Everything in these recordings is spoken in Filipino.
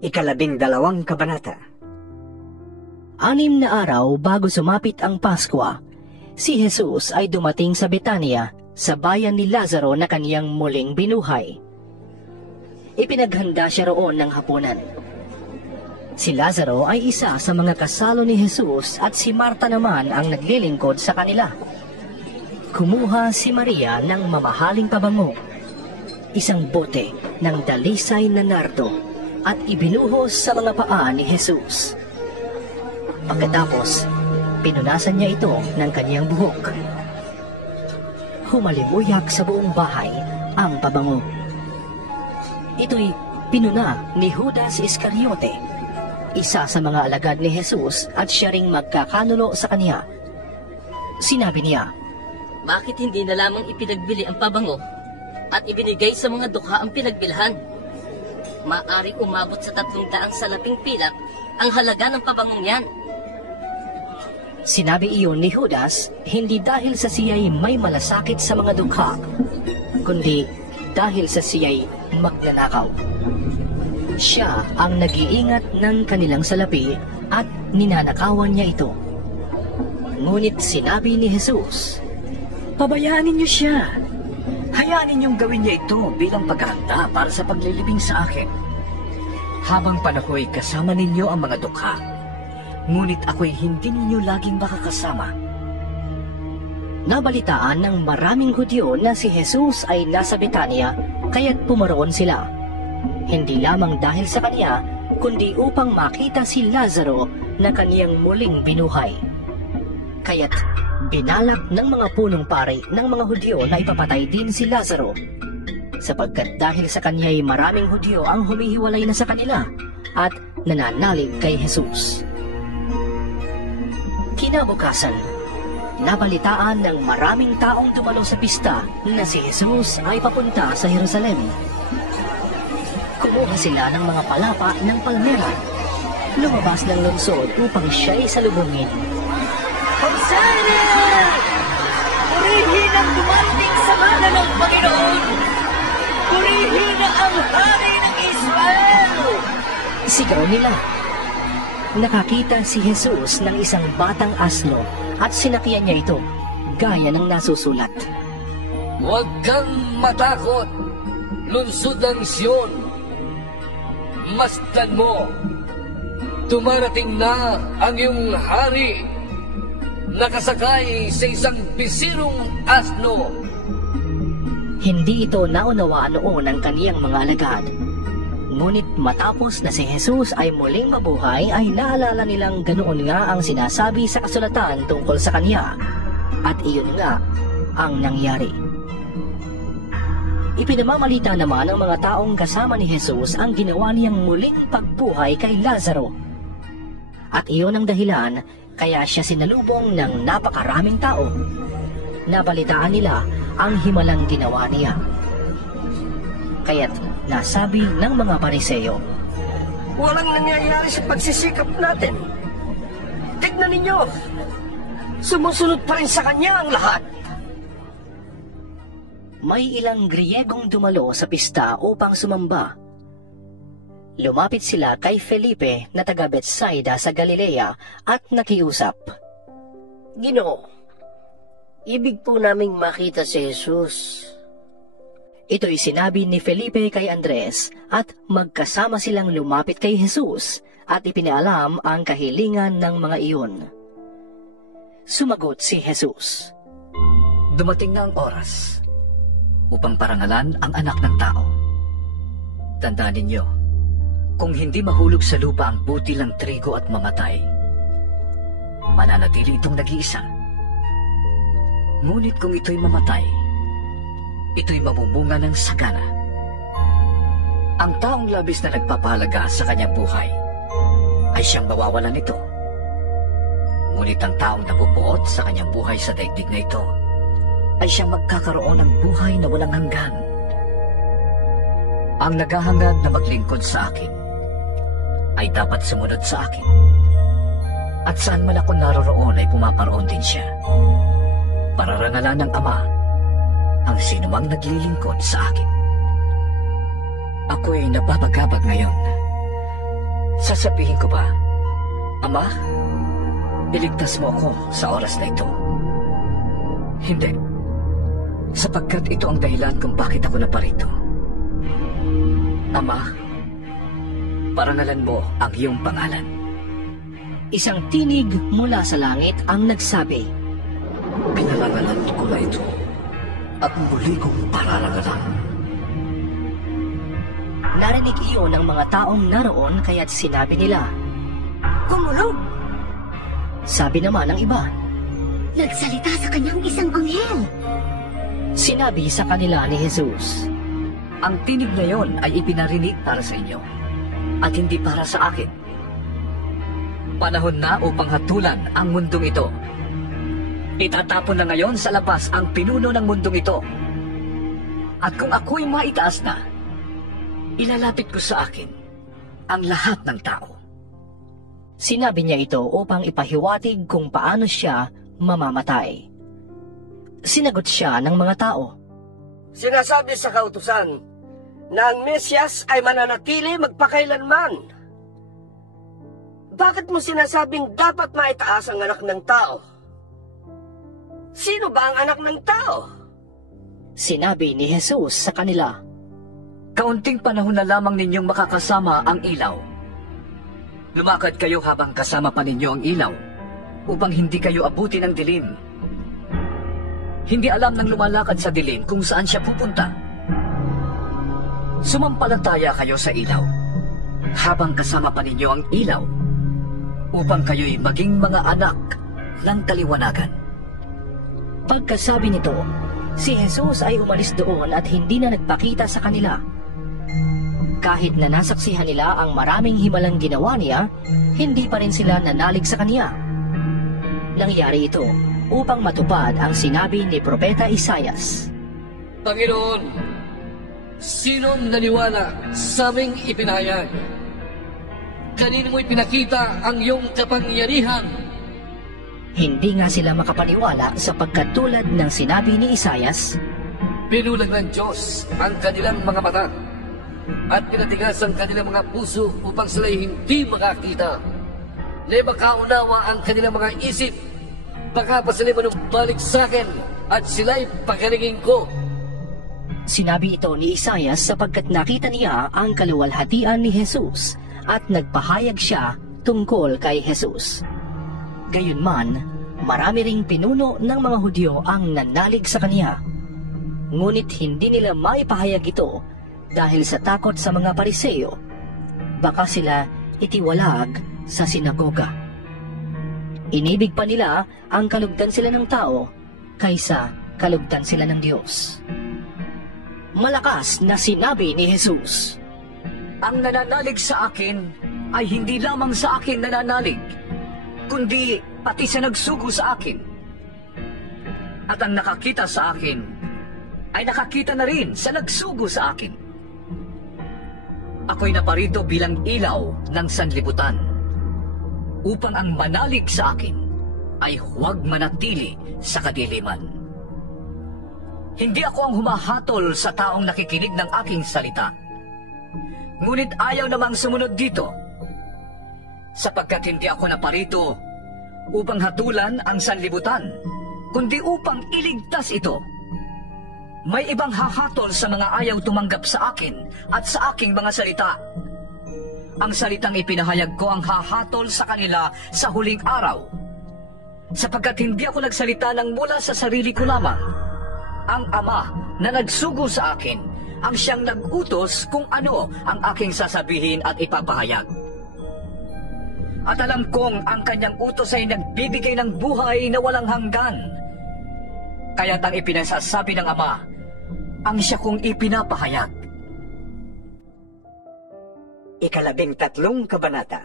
Ikalabing-dalawang kabanata. 6 na araw bago sumapit ang Paskwa, si Jesus ay dumating sa Betania, sa bayan ni Lazaro na kaniyang muling binuhay. Ipinaghanda siya roon ng hapunan. Si Lazaro ay isa sa mga kasalo ni Jesus at si Marta naman ang naglilingkod sa kanila. Kumuha si Maria ng mamahaling pabango, isang bote ng dalisay na nardo, at ibinuhos sa mga paa ni Jesus. Pagkatapos, pinunasan niya ito ng kaniyang buhok. Humalimuyak sa buong bahay ang pabango. Ito'y pinuna ni Judas Iscariote, isa sa mga alagad ni Jesus at siya ring magkakanulo sa kaniya. Sinabi niya, "Bakit hindi na lamang ipinagbili ang pabango at ibinigay sa mga dukha ang pinagbilhan? Maaring umabot sa 300 salaping pilak ang halaga ng pabangong yan." Sinabi iyon ni Judas hindi dahil sa siya'y may malasakit sa mga dukha, kundi dahil sa siya'y magnanakaw. Siya ang nag-iingat ng kanilang salapi at ninanakawan niya ito. Ngunit sinabi ni Jesus, Pabayaan ninyo siya. Hayaan ninyong gawin niya ito bilang paghahanda para sa paglilibing sa akin. Habang panahoy kasama ninyo ang mga dukha, ngunit ako'y hindi ninyo laging makakasama. Nabalitaan ng maraming Hudyo na si Jesus ay nasa Betania, kaya't pumaroon sila. Hindi lamang dahil sa kanya, kundi upang makita si Lazaro na kaniyang muling binuhay. Kaya't binalak ng mga punong pari ng mga Hudyo na ipapatay din si Lazaro, sapagkat dahil sa kanya'y maraming Hudyo ang humihiwalay na sa kanila at nananalig kay Jesus. Kinabukasan, nabalitaan ng maraming taong dumalo sa pista na si Jesus ay papunta sa Jerusalem. Kumuha sila ng mga palapa ng palmera, lumabas ng lungsod upang siya'y salubungin. "Hosanna! Purihin ang dumating sa ngalan ng Panginoon! Purihin na ang Hari ng Israel!" Sigaw nila. Nakakita si Jesus ng isang batang asno at sinakyan niya ito, gaya ng nasusulat. "Huwag kang matakot, lungsod ng Siyon. Masdan mo, dumarating na ang iyong hari, nakasakay sa isang bisirong asno." Hindi ito naunawaan noon ng kaniyang mga alagad. Ngunit matapos na si Jesus ay muling mabuhay, ay naalala nilang ganoon nga ang sinasabi sa kasulatan tungkol sa kanya. At iyon nga ang nangyari. Ipinamamalita naman ng mga taong kasama ni Jesus ang ginawa niyang muling pagbuhay kay Lazaro. At iyon ang dahilan kaya siya sinalubong ng napakaraming tao. Nabalitaan nila ang himalang ginawa niya. Kaya't nasabi ng mga Pariseo, Walang nangyayari sa pagsisikap natin. Tignan ninyo, sumusunod pa rin sa kanya ang lahat. May ilang Griyegong dumalo sa pista upang sumamba. Lumapit sila kay Felipe na taga Betsaida sa Galilea at nakiusap. "Ginoo, ibig po naming makita si Jesus." Ito'y sinabi ni Felipe kay Andres at magkasama silang lumapit kay Jesus at ipinaalam ang kahilingan ng mga iyon. Sumagot si Jesus, Dumating na ang oras upang parangalan ang anak ng tao. Tandaan ninyo, kung hindi mahulog sa lupa ang butil ng trigo at mamatay, mananatili itong nag-iisa. Ngunit kung ito'y mamatay, ito'y mamumunga ng sagana. Ang taong labis na nagpapahalaga sa kanyang buhay ay siyang mawawalan nito. Ngunit ang taong nabubuot sa kanyang buhay sa daigdig na ito ay siyang magkakaroon ng buhay na walang hanggan. Ang naghahangad na maglingkod sa akin ay dapat sumunod sa akin. At saan man ako naroroon ay pumaparoon din siya. Pararangalan ng Ama ang sinumang naglilingkod sa akin. Ako'y napapagabag ngayon Sasabihin ko ba, Ama, iligtas mo ako sa oras na ito? Hindi. Sapagkat ito ang dahilan kung bakit ako naparito. Ama, parangalan mo ang iyong pangalan. Isang tinig mula sa langit ang nagsabi, Pinarangalan ko na ito at muli kong pararangalan. Narinig iyon ng mga taong naroon kaya't sinabi nila, Kumulog! sabi naman ng iba. Nagsalita sa kanyang isang anghel. Sinabi sa kanila ni Jesus, Ang tinig na yon ay ipinarinig para sa inyo at hindi para sa akin. Panahon na upang hatulan ang mundong ito. Itatapon na ngayon sa labas ang pinuno ng mundong ito. At kung ako'y maitaas na, ilalapit ko sa akin ang lahat ng tao. Sinabi niya ito upang ipahiwatig kung paano siya mamamatay. Sinagot siya ng mga tao, Sinasabi sa kautusan na ang Mesyas ay mananatili magpakailanman. Bakit mo sinasabing dapat maitaas ang anak ng tao? Sino ba ang anak ng tao? Sinabi ni Jesus sa kanila, Kaunting panahon na lamang ninyong makakasama ang ilaw. Lumakad kayo habang kasama pa ninyo ang ilaw upang hindi kayo abutin ng dilim. Hindi alam ng lumalakad sa dilim kung saan siya pupunta. Sumampalataya kayo sa ilaw habang kasama pa ninyo ang ilaw upang kayo'y maging mga anak ng kaliwanagan. Pagkasabi nito, si Jesus ay umalis doon at hindi na nagpakita sa kanila. Kahit na nasaksihan nila ang maraming himalang ginawa niya, hindi pa rin sila nanalig sa kanya. Nangyari ito upang matupad ang sinabi ni Propeta Isaias. Panginoon, sinong naniwala sa aming ipinahayag? Kanino mo ipinakita ang iyong kapangyarihan? Hindi nga sila makapaniwala sapagkat tulad ng sinabi ni Isaias, Pinulag ng Diyos ang kanilang mga mata at pinatigas ang kanilang mga puso upang sila'y hindi makakita. Na makaunawa ang kanilang mga isip, baka pa sila'y manumbalik sa akin at sila'y pakiringin ko. Sinabi ito ni Isaias sapagkat nakita niya ang kaluwalhatian ni Jesus at nagpahayag siya tungkol kay Jesus. Gayunman, marami ring pinuno ng mga Hudyo ang nanalig sa kanya. Ngunit hindi nila maipahayag ito dahil sa takot sa mga Pariseo. Baka sila itiwalag sa sinagoga. Inibig pa nila ang kalugdan sila ng tao kaysa kalugdan sila ng Diyos. Malakas na sinabi ni Jesus, Ang nananalig sa akin ay hindi lamang sa akin nananalig, kundi pati sa nagsugo sa akin. At ang nakakita sa akin ay nakakita na rin sa nagsugo sa akin. Ako'y naparito bilang ilaw ng sanlibutan, upang ang manalig sa akin ay huwag manatili sa kadiliman. Hindi ako ang humahatol sa taong nakikinig ng aking salita, ngunit ayaw namang sumunod dito, sapagkat hindi ako naparito upang hatulan ang sanlibutan, kundi upang iligtas ito. May ibang hahatol sa mga ayaw tumanggap sa akin at sa aking mga salita. Ang salitang ipinahayag ko ang hahatol sa kanila sa huling araw, sapagkat hindi ako nagsalita ng mula sa sarili ko lamang. Ang Ama na nagsugo sa akin ang siyang nag-utos kung ano ang aking sasabihin at ipapahayag. At alam kong ang kanyang utos ay nagbibigay ng buhay na walang hanggan. Kaya't ang ipinasasabi ng Ama ang siya kong ipinapahayag. 13 kabanata.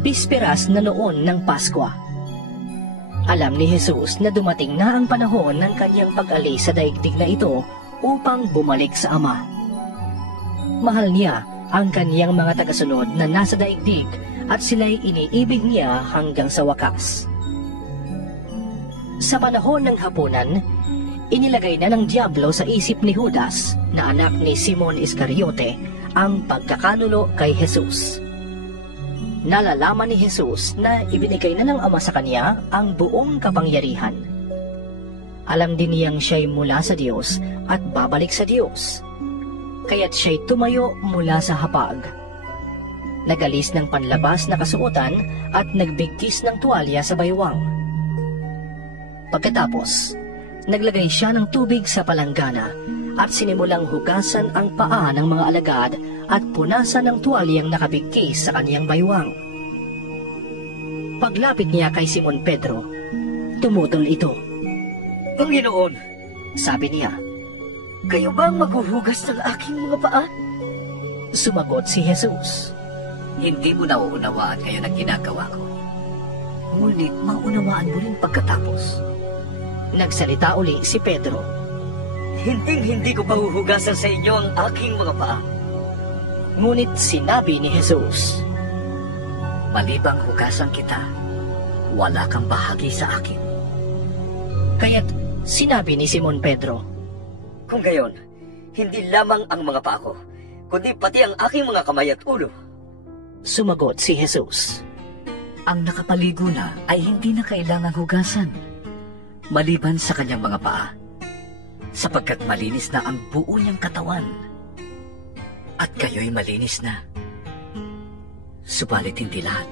Bisperas na noon ng Paskwa. Alam ni Jesus na dumating na ang panahon ng kanyang pag-alis sa daigdig na ito upang bumalik sa Ama. Mahal niya ang kanyang mga tagasunod na nasa daigdig at sila'y iniibig niya hanggang sa wakas. Sa panahon ng hapunan, inilagay na ng Diablo sa isip ni Judas na anak ni Simon Iscariote ang pagkakanulo kay Jesus. Nalalaman ni Jesus na ibinigay na ng Ama sa kanya ang buong kapangyarihan. Alam din niyang siya'y mula sa Diyos at babalik sa Diyos. Kaya't siya'y tumayo mula sa hapag. Nagalis ng panlabas na kasuotan at nagbigkis ng tuwalya sa baywang. Pagkatapos, naglagay siya ng tubig sa palanggana at sinimulang hugasan ang paa ng mga alagad at punasan ng tuwalyang nakabigkis sa kaniyang baywang. Paglapit niya kay Simon Pedro, tumutol ito. Panginoon, Sabi niya, kayo ba ang maghuhugas ng aking mga paa? sumagot si Jesus. Hindi mo nauunawaan ngayon ang ginagawa ko. Ngunit maunawaan mo rin pagkatapos. Nagsalita uli si Pedro. Hindi ko pahuhugasan sa inyo ang aking mga paa. Ngunit sinabi ni Jesus, Malibang hugasan kita, wala kang bahagi sa akin. kaya't sinabi ni Simon Pedro, Kung gayon, hindi lamang ang mga paa ko, kundi pati ang aking mga kamay at ulo. sumagot si Jesus. Ang nakapaligo na ay hindi na kailangang hugasan, maliban sa kanyang mga paa, sapagkat malinis na ang buo niyang katawan. At kayo'y malinis na. Subalit hindi lahat.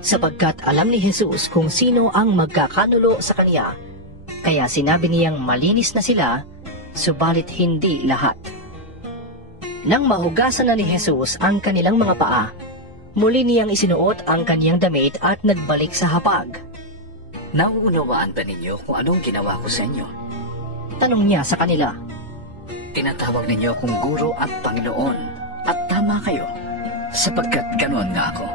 Sapagkat alam ni Jesus kung sino ang magkakanulo sa kanya, kaya sinabi niyang malinis na sila, subalit hindi lahat. Nang mahugasan na ni Jesus ang kanilang mga paa, muli niyang isinuot ang kaniyang damit at nagbalik sa hapag. Nauunawaan ba ninyo kung anong ginawa ko sa inyo? Tanong niya sa kanila. Tinatawag ninyo akong guro at Panginoon, at tama kayo, sapagkat ganoon nga ako.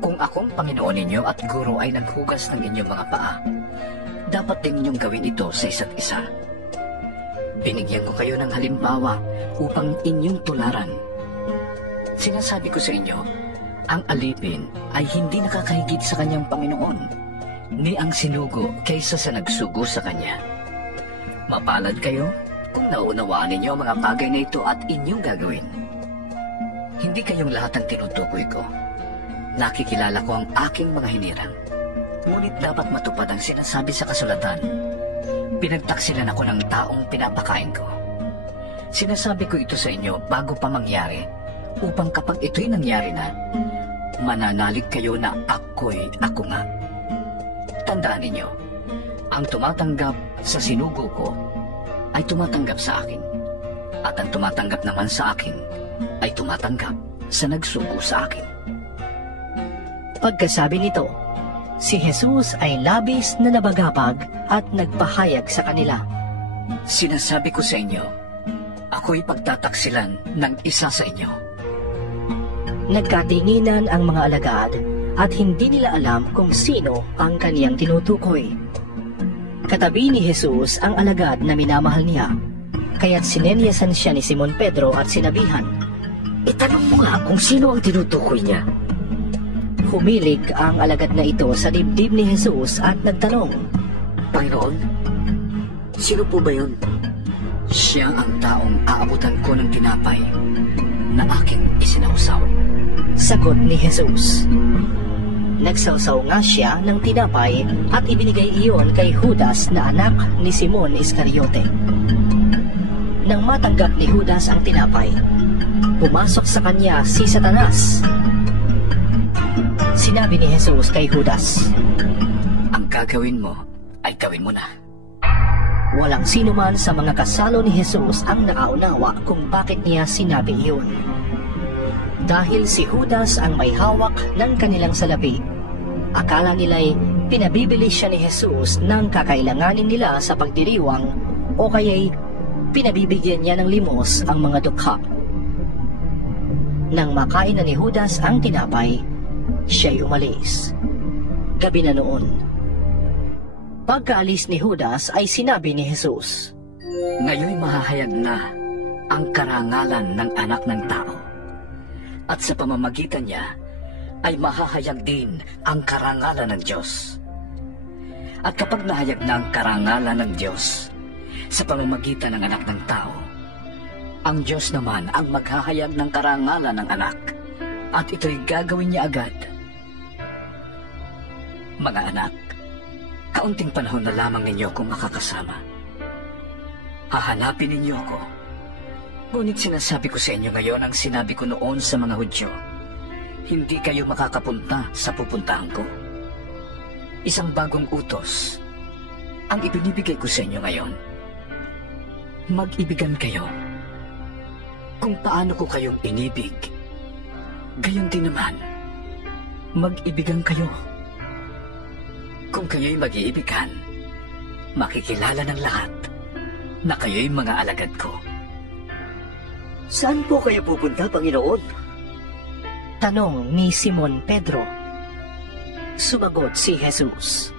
Kung akong Panginoon ninyo at guro ay naghugas ng inyong mga paa, dapat din ninyong gawin ito sa isa't isa. Binigyan ko kayo ng halimbawa upang inyong tularan. Sinasabi ko sa inyo, ang alipin ay hindi nakakahigit sa kanyang Panginoon, ni ang sinugo kaysa sa nagsugo sa kanya. Mapalad kayo kung naunawaan ninyo ang mga bagay na ito at inyong gagawin. Hindi kayong lahat ang tinutukoy ko. Nakikilala ko ang aking mga hinirang. Ngunit dapat matupad ang sinasabi sa kasulatan. Pinagtaksilan ako ng taong pinapakain ko. Sinasabi ko ito sa inyo bago pa mangyari, upang kapag ito'y nangyari na, mananalig kayo na ako nga. Tandaan ninyo, ang tumatanggap sa sinugo ko ay tumatanggap sa akin, at ang tumatanggap naman sa akin ay tumatanggap sa nagsugo sa akin. Pagkasabi nito, si Jesus ay labis na nabagapag at nagpahayag sa kanila. Sinasabi ko sa inyo, ako'y pagtataksilan ng isa sa inyo. Nagkatinginan ang mga alagad at hindi nila alam kung sino ang kaniyang tinutukoy. Katabi ni Jesus ang alagad na minamahal niya, kaya't sinenyasan siya ni Simon Pedro at sinabihan, Itanong mo nga kung sino ang tinutukoy niya. Humilig ang alagad na ito sa dibdib ni Jesus at nagtanong, Panginoon, sino po ba yun? Siya ang taong aabutan ko ng tinapay na aking isinausaw. Sagot ni Jesus. Nagsawsaw nga siya ng tinapay at ibinigay iyon kay Judas na anak ni Simon Iscariote. Nang matanggap ni Judas ang tinapay, pumasok sa kanya si Satanas. Sinabi ni Jesus kay Judas, Ang gagawin mo ay gawin mo na. walang sino man sa mga kasalo ni Jesus ang nakaunawa kung bakit niya sinabi iyon. Dahil si Judas ang may hawak ng kanilang salapi, akala nila'y pinabibili siya ni Jesus ng kakailanganin nila sa pagdiriwang o kaya'y pinabibigyan niya ng limos ang mga dukha. Nang makain na ni Judas ang tinapay, siya'y umalis. Gabi na noon. Pagkaalis ni Judas ay sinabi ni Jesus, Ngayon'y mahahayag na ang karangalan ng anak ng tao. At sa pamamagitan niya ay mahahayag din ang karangalan ng Diyos. At kapag nahayag na ang karangalan ng Diyos sa pamamagitan ng anak ng tao, Ang Diyos naman ang maghahayag ng karangalan ng anak, at ito'y gagawin niya agad. Mga anak, kaunting panahon na lamang ninyo kung makakasama. Hahanapin ninyo ako. Ngunit sinasabi ko sa inyo ngayon ang sinabi ko noon sa mga Hudyo. Hindi kayo makakapunta sa pupuntahan ko. Isang bagong utos ang ibinibigay ko sa inyo ngayon. Mag-ibigan kayo. Kung paano ko kayong inibig, gayon din naman, mag-ibigan kayo. Kung kayo'y mag-iibigan, makikilala ng lahat na kayo'y mga alagad ko. Saan po kayo pupunta, Panginoon? Tanong ni Simon Pedro. Sumagot si Jesus.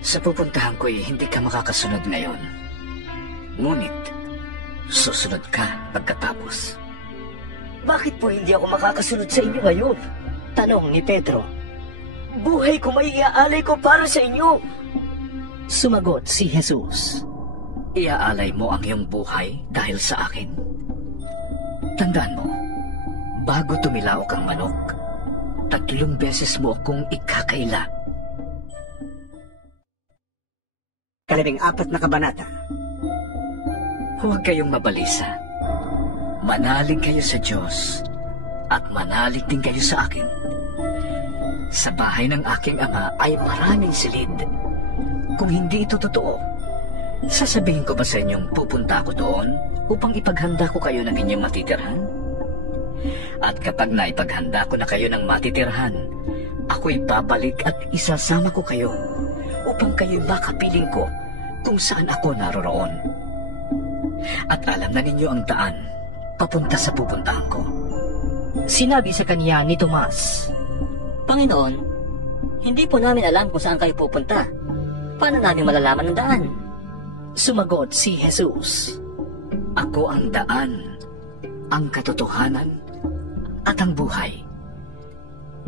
Sa pupuntahan ko'y hindi ka makakasunod ngayon. Ngunit, susunod ka pagkatapos. Bakit po hindi ako makakasunod sa inyo ngayon? Tanong ni Pedro. Buhay ko may iaalay ko para sa inyo. Sumagot si Jesus. Iaalay mo ang iyong buhay dahil sa akin. Tandaan mo, bago tumilaok ang manok, 3 beses mo akong ikakaila. 14 na kabanata. Huwag kayong mabalisa. Manalig kayo sa Diyos at manalig din kayo sa akin. Sa bahay ng aking ama ay maraming silid. Kung hindi ito totoo, sasabihin ko ba sa inyong pupunta ako doon upang ipaghanda ko kayo ng inyong matitirhan? At kapag naipaghanda ko na kayo ng matitirhan, ako'y babalik at isasama ko kayo upang kayo'y makapiling ko kung saan ako naroroon. At alam na ninyo ang daan papunta sa pupuntahan ko. Sinabi sa kanya ni Tomas. Panginoon, hindi po namin alam kung saan kayo pupunta. Paano namin malalaman ang daan? Sumagot si Jesus. Ako ang daan, ang katotohanan, at ang buhay.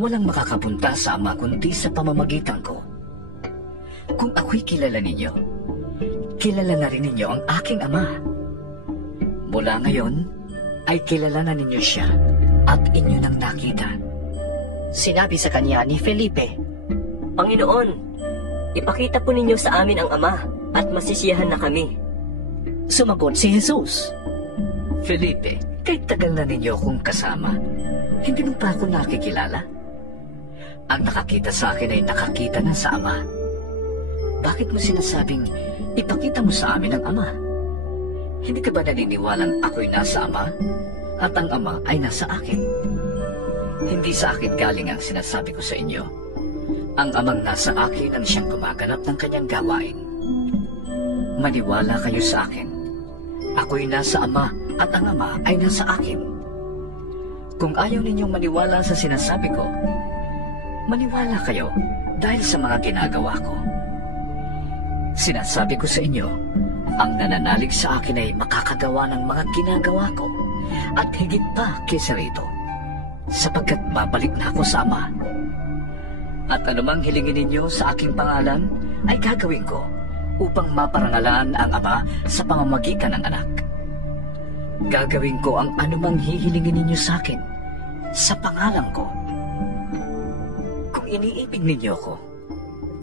Walang makakapunta sa Ama kundi sa pamamagitan ko. Kung ako'y kilala ninyo, kilala na rin ninyo ang aking Ama. Mula ngayon, ay kilala na ninyo siya at inyo nang nakita. Sinabi sa kanya ni Felipe. Panginoon, ipakita po ninyo sa amin ang Ama at masisiyahan na kami. Sumagot si Jesus. Felipe, kahit tagal na ninyo akong kasama, hindi mo pa ako nakikilala? Ang nakakita sa akin ay nakakita na sa Ama. Bakit mo sinasabing ipakita mo sa amin ang Ama? Hindi ka ba naniniwalang ako'y nasa Ama at ang Ama ay nasa akin? Hindi sa akin galing ang sinasabi ko sa inyo. Ang Amang nasa akin ang siyang gumaganap ng kanyang gawain. Maniwala kayo sa akin. Ako'y nasa Ama at ang Ama ay nasa akin. Kung ayaw ninyong maniwala sa sinasabi ko, maniwala kayo dahil sa mga ginagawa ko. Sinasabi ko sa inyo, ang nananalig sa akin ay makakagawa ng mga ginagawa ko at higit pa kaysa rito, sapagkat babalik na ako sa Ama. At anumang hilingin ninyo sa aking pangalan ay gagawin ko upang maparangalan ang Ama sa pamamagitan ng Anak. Gagawin ko ang anumang hihilingin ninyo sa akin sa pangalan ko. Kung iniibig ninyo ako,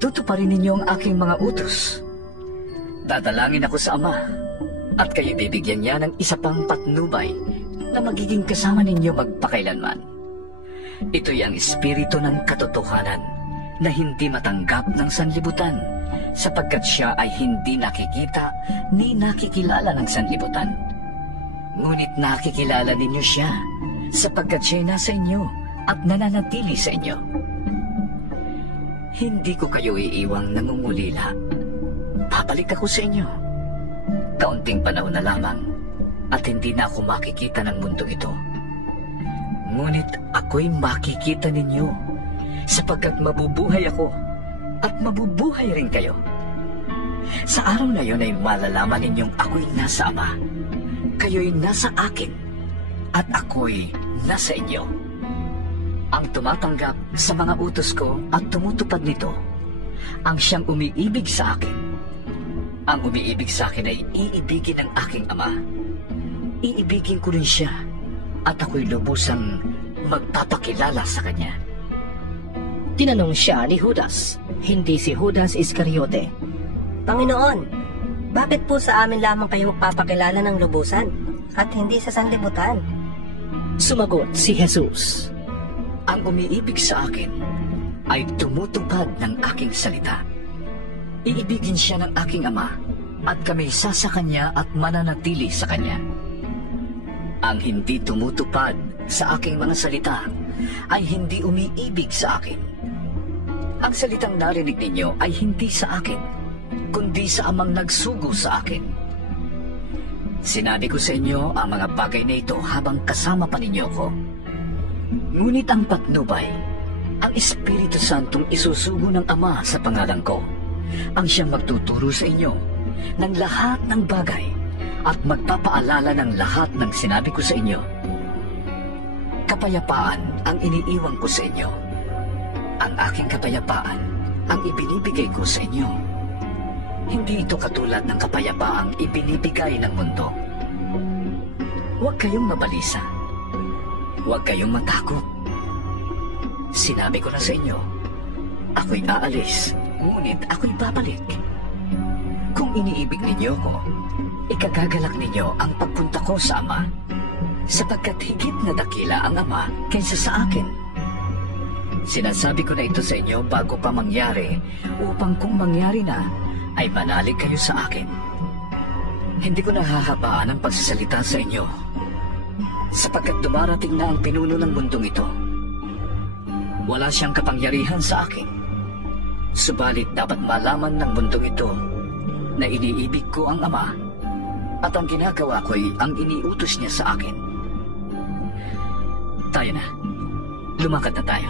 tutuparin ninyo ang aking mga utos. Dadalangin ako sa Ama at kayo bibigyan niya ng isa pang patnubay na magiging kasama ninyo magpakailanman. Ito'y ang espiritu ng katotohanan na hindi matanggap ng sanlibutan sapagkat siya ay hindi nakikita ni nakikilala ng sanlibutan. Ngunit nakikilala ninyo siya sapagkat siya ay nasa inyo at nananatili sa inyo. Hindi ko kayo iiwang nangungulila. Babalik ako sa inyo. Kaunting panahon na lamang at hindi na ako makikita ng mundo ito. Ngunit ako'y makikita ninyo sapagkat mabubuhay ako at mabubuhay rin kayo. Sa araw na yun ay malalaman ninyong ako'y nasa Ama, kayo'y nasa akin at ako'y nasa inyo. Ang tumatanggap sa mga utos ko at tumutupad nito, ang siyang umiibig sa akin. Ang umiibig sa akin ay iibigin ng aking Ama. iibigin ko rin siya at ako'y lubusang magpapakilala sa kanya. Tinanong siya ni Judas, hindi si Judas Iscariote. Panginoon, bakit po sa amin lamang kayo magpapakilala ng lubusan at hindi sa sanlibutan? Sumagot si Jesus. Ang umiibig sa akin ay tumutupad ng aking salita. Iibigin siya ng aking Ama at kami isa sa Kanya at mananatili sa Kanya. Ang hindi tumutupad sa aking mga salita ay hindi umiibig sa akin. Ang salitang narinig ninyo ay hindi sa akin, kundi sa Amang nagsugo sa akin. Sinabi ko sa inyo ang mga bagay na ito habang kasama pa ninyo ko. Ngunit ang patnubay, ang Espiritu Santong isusugo ng Ama sa pangalan ko, ang siyang magtuturo sa inyo ng lahat ng bagay at magpapaalala ng lahat ng sinabi ko sa inyo. Kapayapaan ang iniiwan ko sa inyo. Ang aking kapayapaan ang ibinibigay ko sa inyo. Hindi ito katulad ng kapayapaang ibinibigay ng mundo. Huwag kayong mabalisa. Huwag kayong matakot. Sinabi ko na sa inyo, ako'y aalis, ngunit ako'y babalik. Kung iniibig ninyo ko, ikagagalak ninyo ang pagpunta ko sa Ama, sapagkat higit na dakila ang Ama kaysa sa akin. Sinasabi ko na ito sa inyo bago pa mangyari, upang kung mangyari na, ay manalig kayo sa akin. Hindi ko nahahabaan ang pagsasalita sa inyo, sapagkat dumarating na ang pinuno ng mundong ito. Wala siyang kapangyarihan sa akin, subalit dapat malaman ng mundong ito na iniibig ko ang Ama at ang ginagawa ko'y ang iniutos niya sa akin. Tayo na, lumakad na tayo.